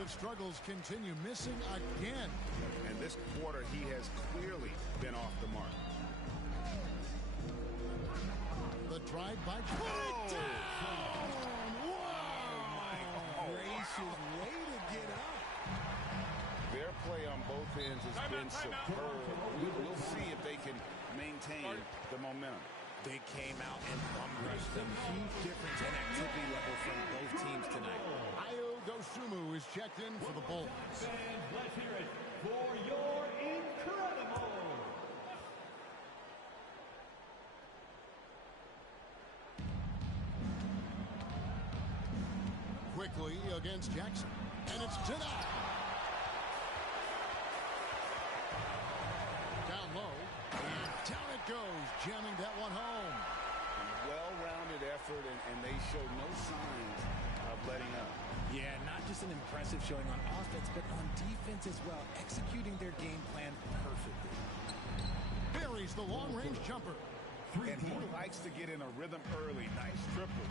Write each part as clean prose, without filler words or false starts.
defensive struggles continue, missing again. And this quarter, he has clearly been off the mark. The drive by down! Whoa! Oh, my gracious, way to get up. Their play on both ends has been superb. We'll see if they can maintain the momentum. They came out and bum rushed them. Huge difference in activity level from both teams tonight. Ayo Dosunmu is checked in for the Bulls. And let's hear it for your incredible. Quickly against Jackson. And it's denied. Down low. And down it goes. Jamming that one home. Well-rounded effort, and they show no signs of letting up. Yeah, not just an impressive showing on offense, but on defense as well. Executing their game plan perfectly. Buries the long-range jumper. And he likes to get in a rhythm early. Nice triple.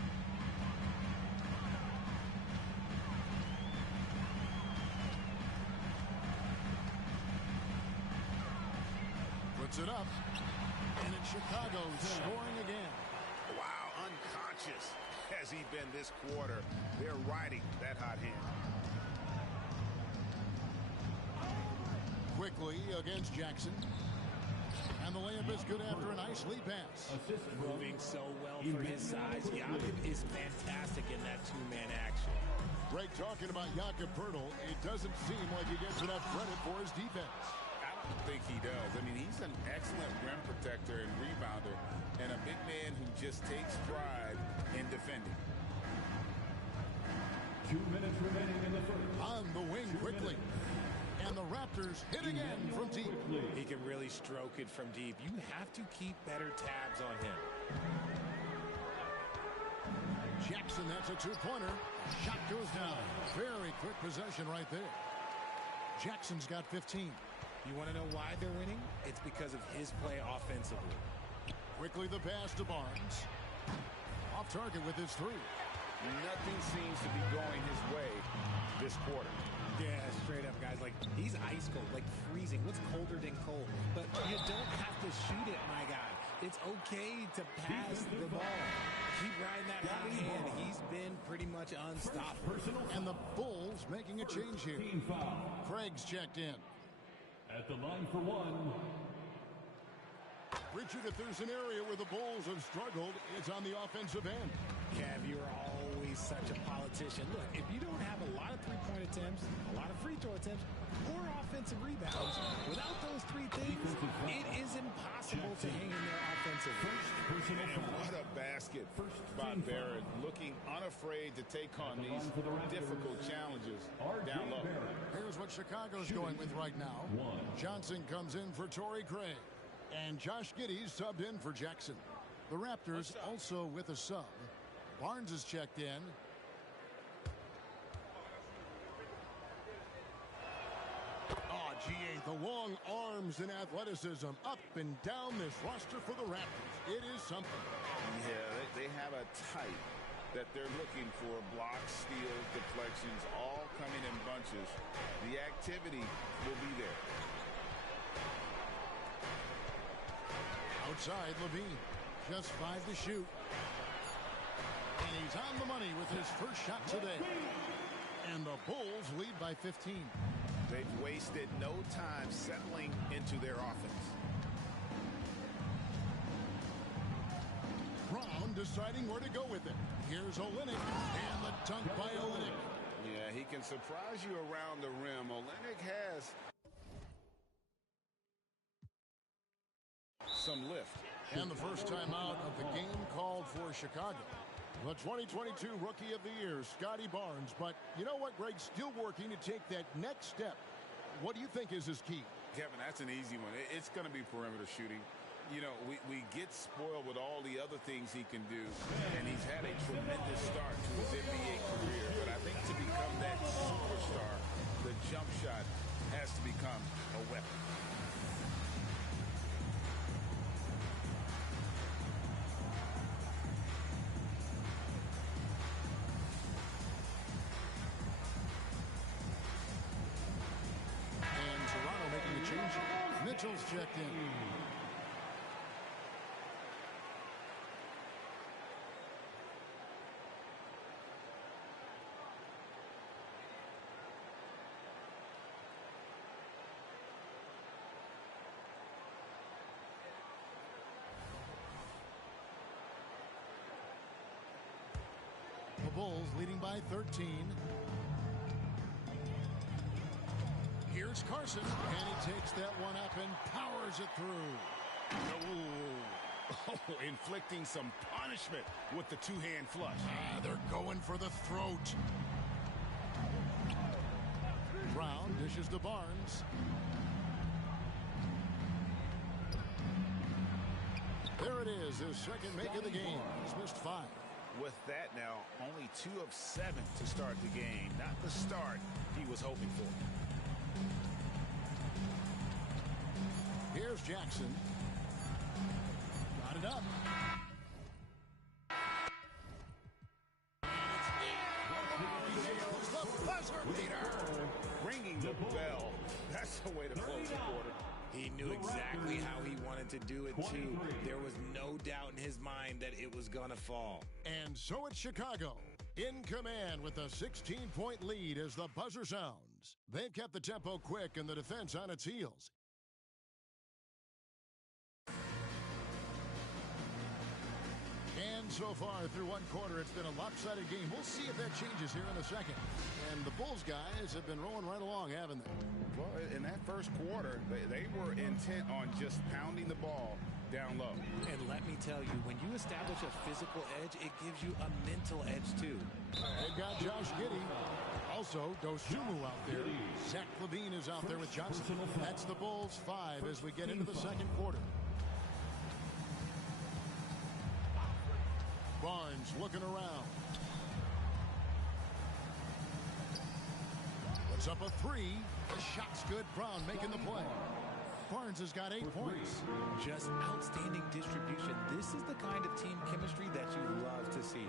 Puts it up. And it's Chicago scoring again. Wow, unconscious has he been this quarter. They're riding that hot hand. Quickly against Jackson. And the layup is good after a nice lead pass. Moving so well for his size. Jakob is fantastic in that two-man action. Greg talking about Jakob Poeltl. It doesn't seem like he gets enough credit for his defense. I don't think he does. I mean, he's an excellent rim protector and rebounder, and a big man who just takes pride in defending. 2 minutes remaining in the first. On the wing quickly. And the Raptors hit again from deep. He can really stroke it from deep. You have to keep better tabs on him. Jackson, that's a two-pointer. Shot goes down. Very quick possession right there. Jackson's got 15. You want to know why they're winning? It's because of his play offensively. Quickly the pass to Barnes. Off target with his three. Nothing seems to be going his way this quarter. Yeah, straight up, guys. Like, he's ice cold, like freezing. What's colder than cold? But you don't have to shoot it, my guy. It's okay to pass the ball. Keep riding that hot hand. He's been pretty much unstoppable. And the Bulls making a change here. Team foul. Craig's checked in. At the line for one. Richard, if there's an area where the Bulls have struggled, it's on the offensive end. Kev, you're always such a politician. Look, if you don't have a lot of three-point attempts, a lot of free throw attempts, or offensive rebounds, without those three things, it is impossible to hang in there offensively. And what a basket by Barrett, looking unafraid to take on these difficult challenges down low. Here's what Chicago's going with right now. Johnson comes in for Torrey Craig. And Josh Giddey's subbed in for Jackson. The Raptors also with a sub. Barnes is checked in. Oh, GA, the long arms and athleticism up and down this roster for the Raptors. It is something. Yeah, they have a type that they're looking for. Blocks, steals, deflections, all coming in bunches. The activity will be there. Outside, Levine. Just 5 to shoot. And he's on the money with his first shot today. And the Bulls lead by 15. They've wasted no time settling into their offense. Brown deciding where to go with it. Here's Olynyk. And the dunk by Olynyk. Yeah, he can surprise you around the rim. Olynyk has some lift. And the first time out of the game called for Chicago. The 2022 Rookie of the Year, Scotty Barnes. But you know what, Greg? Still working to take that next step. What do you think is his key? Kevin, that's an easy one. It's going to be perimeter shooting. You know, we get spoiled with all the other things he can do, and he's had a tremendous start to his NBA career. But I think to become that superstar, the jump shot has to become a weapon. Mitchell's checked in. The Bulls leading by 13. Here's Carson, and he takes that one up and powers it through. Oh, inflicting some punishment with the two-hand flush. They're going for the throat. Brown dishes to Barnes. There it is, his second make of the game. He's missed 5. With that now, only 2 of 7 to start the game. Not the start he was hoping for. Here's Jackson. Got it up. The buzzer beater. Ringing the bell. That's the way to close the quarter. He knew exactly how he wanted to do it, too. There was no doubt in his mind that it was going to fall. And so it's Chicago in command with a 16-point lead as the buzzer sounds. They've kept the tempo quick and the defense on its heels. And so far through one quarter, it's been a lopsided game. We'll see if that changes here in the second. And the Bulls guys have been rolling right along, haven't they? Well, in that first quarter, they were intent on just pounding the ball down low. And let me tell you, when you establish a physical edge, it gives you a mental edge, too. They've got Josh Giddey. Also, Dosunmu out there. Zach LaVine is out there with Johnson. That's the Bulls 5 as we get into the second quarter. Barnes looking around. Puts up a 3. The shot's good. Brown making the play. Barnes has got 8 points. Just outstanding distribution. This is the kind of team chemistry that you love to see.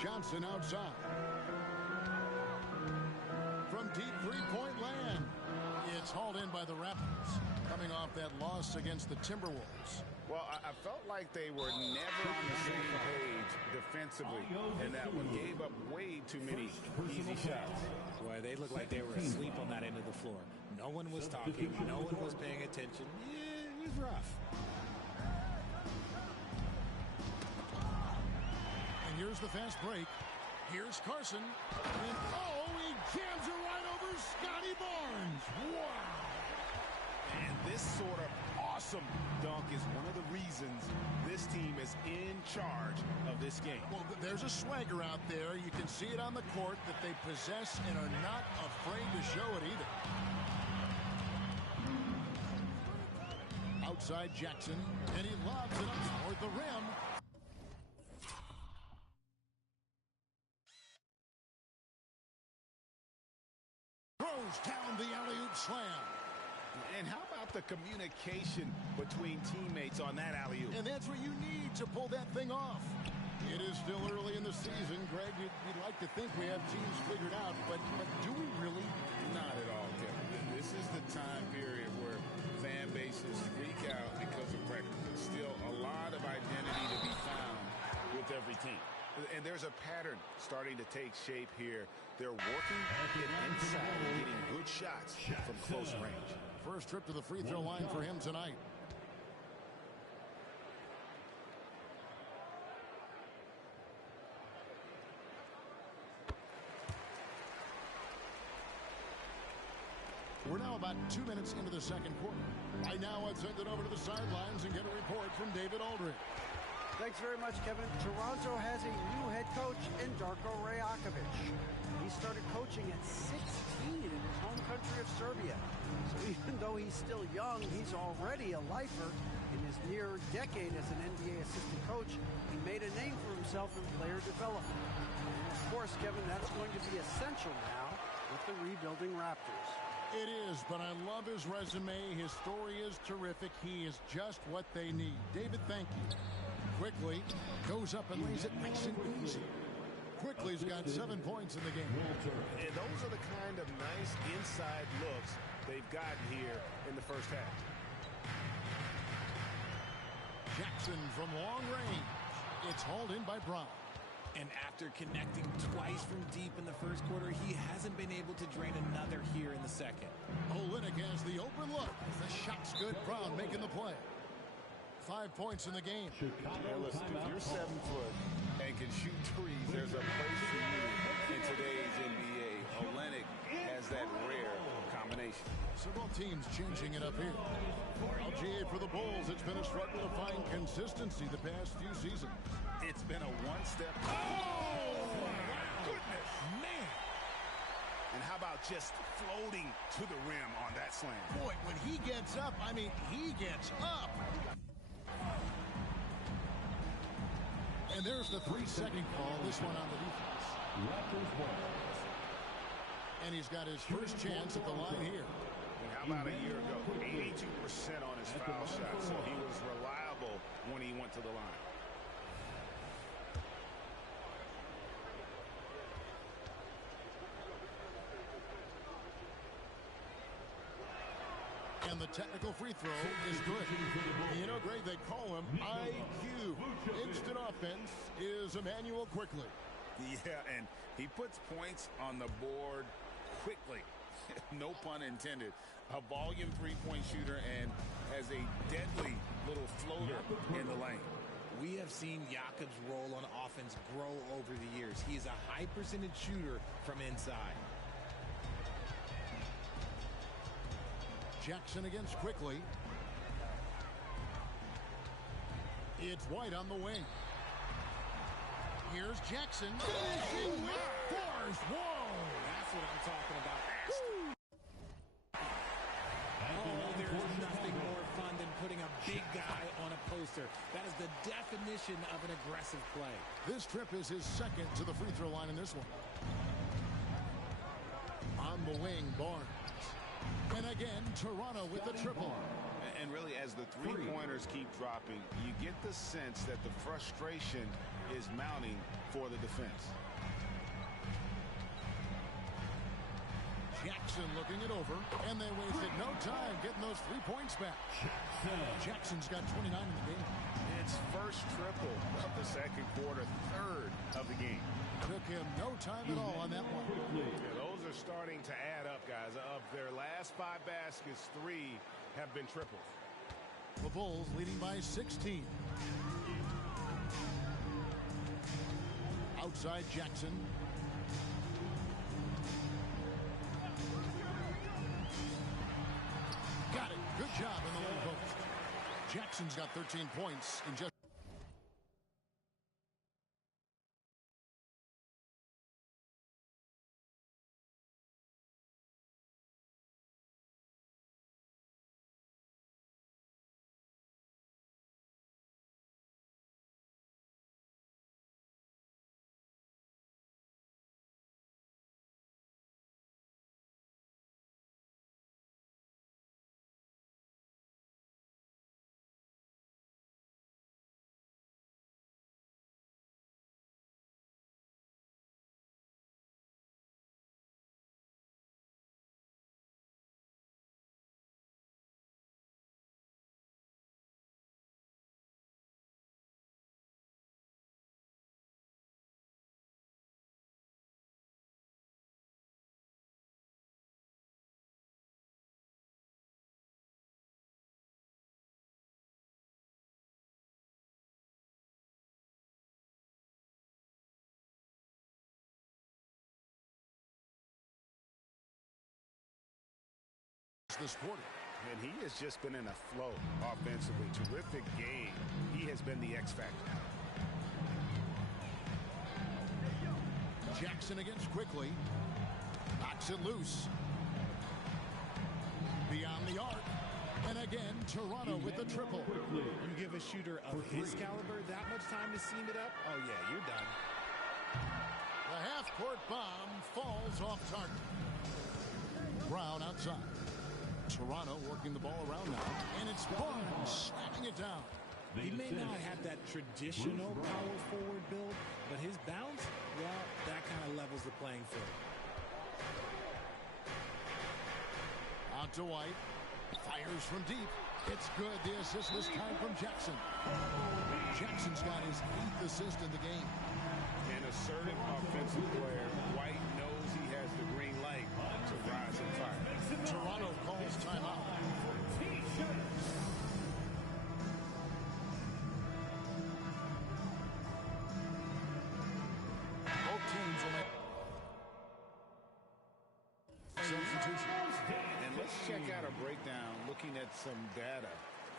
Johnson outside. From deep three-point land. It's hauled in by the Raptors. Coming off that loss against the Timberwolves. Well, I felt like they were never on the same page defensively, and that one gave up way too many easy shots. Boy, they looked like they were asleep on that end of the floor. No one was talking. No one was paying attention. Yeah, it was rough. And here's the fast break. Here's Carson. And, he jams it right over Scotty Barnes. Wow. And this sort of awesome dunk is one of the reasons this team is in charge of this game. Well, there's a swagger out there. You can see it on the court that they possess and are not afraid to show it either. Outside Jackson, and he lobs it up toward the rim. Throws down the alley-oop slam. And how about the communication between teammates on that alley-oop? And that's what you need to pull that thing off. It is still early in the season. Greg, you'd like to think we have teams figured out, but do we really? Not at all, Kevin. This is the time period where fan bases freak out because of records. There's still a lot of identity to be found with every team. And there's a pattern starting to take shape here. They're working inside and getting good shots from close range. First trip to the free throw line for him tonight. We're now about 2 minutes into the second quarter. Right now, I'd send it over to the sidelines and get a report from David Aldridge. Thanks very much, Kevin. Toronto has a new head coach in Darko Rajakovic. He started coaching at 16 in his home country of Serbia. So even though he's still young, he's already a lifer. In his near decade as an NBA assistant coach, he made a name for himself in player development. And of course, Kevin, that's going to be essential now with the rebuilding Raptors. It is, but I love his resume. His story is terrific. He is just what they need. David, thank you. Quickly, goes up and lays it nice and easy. Quickly's got 7 points in the game. And those are the kind of nice inside looks they've gotten here in the first half. Jackson from long range. It's hauled in by Brown. And after connecting twice from deep in the first quarter, he hasn't been able to drain another here in the second. Olynyk has the open look. The shot's good. Brown making the play. 5 points in the game. And listen, if you're 7 foot and can shoot threes, there's a place for you in today's NBA. Olynyk has that rare combination. Several teams changing it up here. LGA for the Bulls. It's been a struggle to find consistency the past few seasons. It's been a one-step. Oh, my goodness. Man. And how about just floating to the rim on that slam? Boy, when he gets up, I mean, he gets up. And there's the 3-second call. This one on the defense. And he's got his first chance at the line here. And how about a year ago? 82% on his foul shot, so he was reliable when he went to the line. And the technical free throw is good. You know, Greg, they call him IQ. Instant offense is Immanuel Quickley. Yeah, and he puts points on the board quickly. No pun intended. A volume three-point shooter and has a deadly little floater in the lane. We have seen Jakob's role on offense grow over the years. He is a high percentage shooter from inside. Jackson against Quickley. It's White on the wing. Here's Jackson finishing with force. Whoa! That's what I'm talking about. Oh, there's nothing more fun than putting a big guy on a poster. That is the definition of an aggressive play. This trip is his second to the free throw line in this one. On the wing, Barnes. And again, Toronto with the triple. And really, as the three-pointers keep dropping, you get the sense that the frustration is mounting for the defense. Jackson looking it over, and they wasted no time getting those 3 points back. Jackson's got 29 in the game. It's first triple of the second quarter, third of the game. Took him no time at all on that one. Yeah, those are starting to add up, guys. Of their last 5 baskets, 3 have been triples. The Bulls leading by 16. Outside Jackson. Got it. Good job in the low post. Jackson's got 13 points in just this quarter. And he has just been in a flow offensively. Terrific game. He has been the X factor. Jackson against Quickley. Knocks it loose. Beyond the arc. And again, Toronto with the triple. You give a shooter of his caliber that much time to seam it up, oh yeah, you're done. The half-court bomb falls off target. Brown outside. Toronto working the ball around now. And it's Barnes slamming it down. He may not have that traditional power forward build, but his bounce, well, playing field. Out to White. Fires from deep. It's good. The assist this time from Jackson. Jackson's got his 8th assist in the game. An assertive offensive player. White knows he has the green light to rise and fire. Toronto calls timeout. Both teams will make substitution. And let's check out a breakdown looking at some data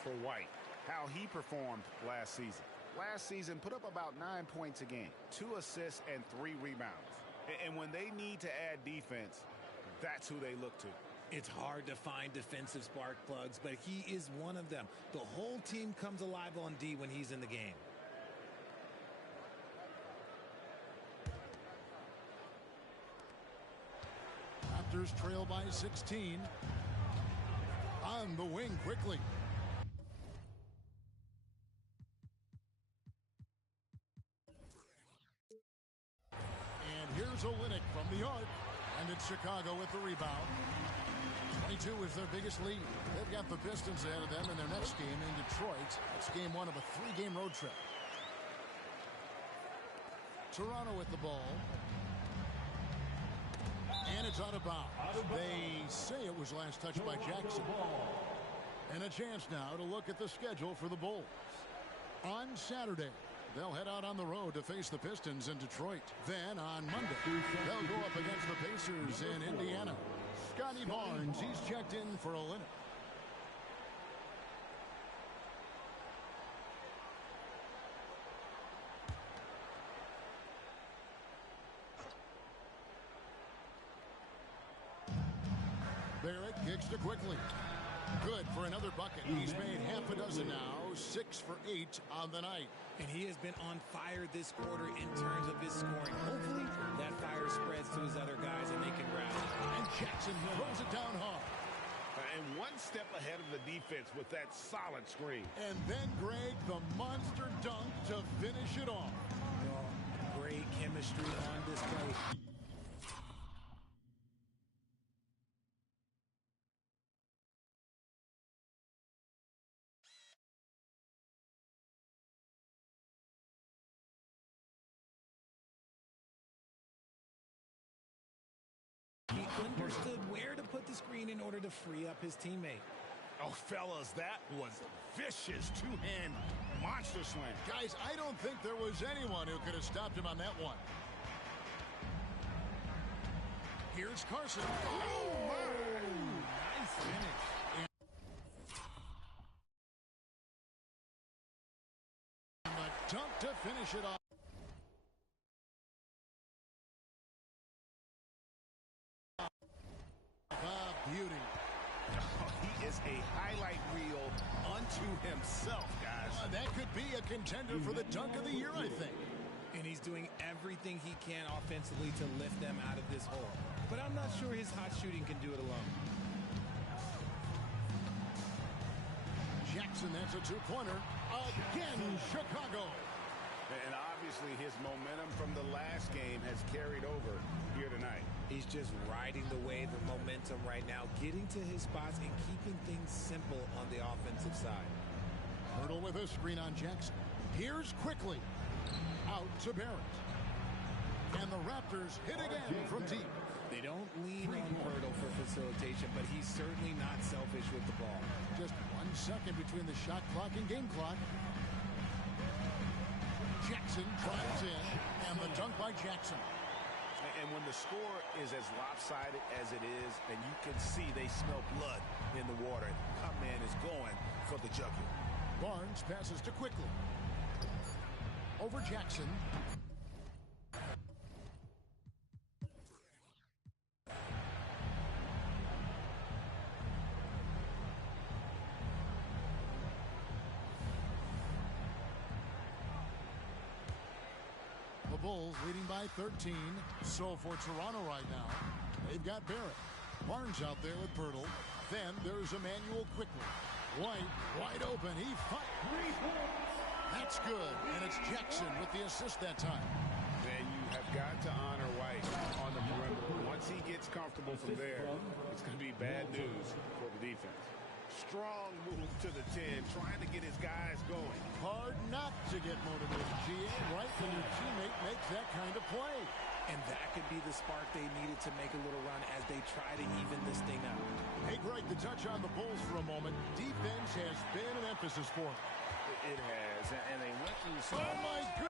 for White. How he performed last season. Last season put up about 9 points a game, 2 assists and 3 rebounds. And when they need to add defense, that's who they look to. It's hard to find defensive spark plugs, but he is one of them. The whole team comes alive on D when he's in the game. Raptors trail by 16. On the wing quickly. And here's Olynyk from the arc. And it's Chicago with the rebound. 22 is their biggest lead. They've got the Pistons ahead of them in their next game in Detroit. It's game 1 of a 3-game road trip. Toronto with the ball. And it's out of bounds. They say it was last touched by Jackson. And a chance now to look at the schedule for the Bulls. On Saturday, they'll head out on the road to face the Pistons in Detroit. Then on Monday, they'll go up against the Pacers in Indiana. Scotty Barnes, he's checked in for Olynyk. Barrett kicks to quickly. Good for another bucket. He's made half a dozen now, 6 for 8 on the night. And he has been on fire this quarter in terms of his scoring. Hopefully, that fire spreads to his other guys and they can rally. And Jackson throws it down hard. And one step ahead of the defense with that solid screen. And then Greg, the monster dunk to finish it off. Oh, great chemistry on display. He understood where to put the screen in order to free up his teammate. Oh, fellas, that was vicious two-hand monster slam. Guys, I don't think there was anyone who could have stopped him on that one. Here's Carson. Oh, my! Nice finish. And the dunk to finish it off. Beauty. Oh, he is a highlight reel unto himself, guys. That could be a contender for the dunk of the year, I think. And he's doing everything he can offensively to lift them out of this hole. But I'm not sure his hot shooting can do it alone. Jackson, that's a two-pointer. Again, Chicago. And obviously his momentum from the last game has carried over here tonight. He's just riding the wave of momentum right now, getting to his spots and keeping things simple on the offensive side. Hurdle with a screen on Jackson. Here's quickly. Out to Barrett. And the Raptors hit again from deep. They don't lean on Hurdle for facilitation, but he's certainly not selfish with the ball. Just 1 second between the shot clock and game clock. Jackson drives in, and the dunk by Jackson. And when the score is as lopsided as it is, and you can see they smell blood in the water, our man is going for the jugular. Barnes passes to quickly. Over Jackson. The Bulls leading by 13. So for Toronto right now, they've got Barrett. Barnes out there with Pirtle. Then there's Emmanuel quickly. White, wide open. He fights. That's good. And it's Jackson with the assist that time. And you have got to honor White on the perimeter. Once he gets comfortable from there, it's going to be bad news for the defense. Strong move to the 10, trying to get his guys going. Hard not to get motivated, GA, right when your teammate makes that kind of play. And that could be the spark they needed to make a little run as they try to even this thing out. Hey, Greg, to touch on the Bulls for a moment, defense has been an emphasis for them. It has, and they went through some... Oh, my goodness.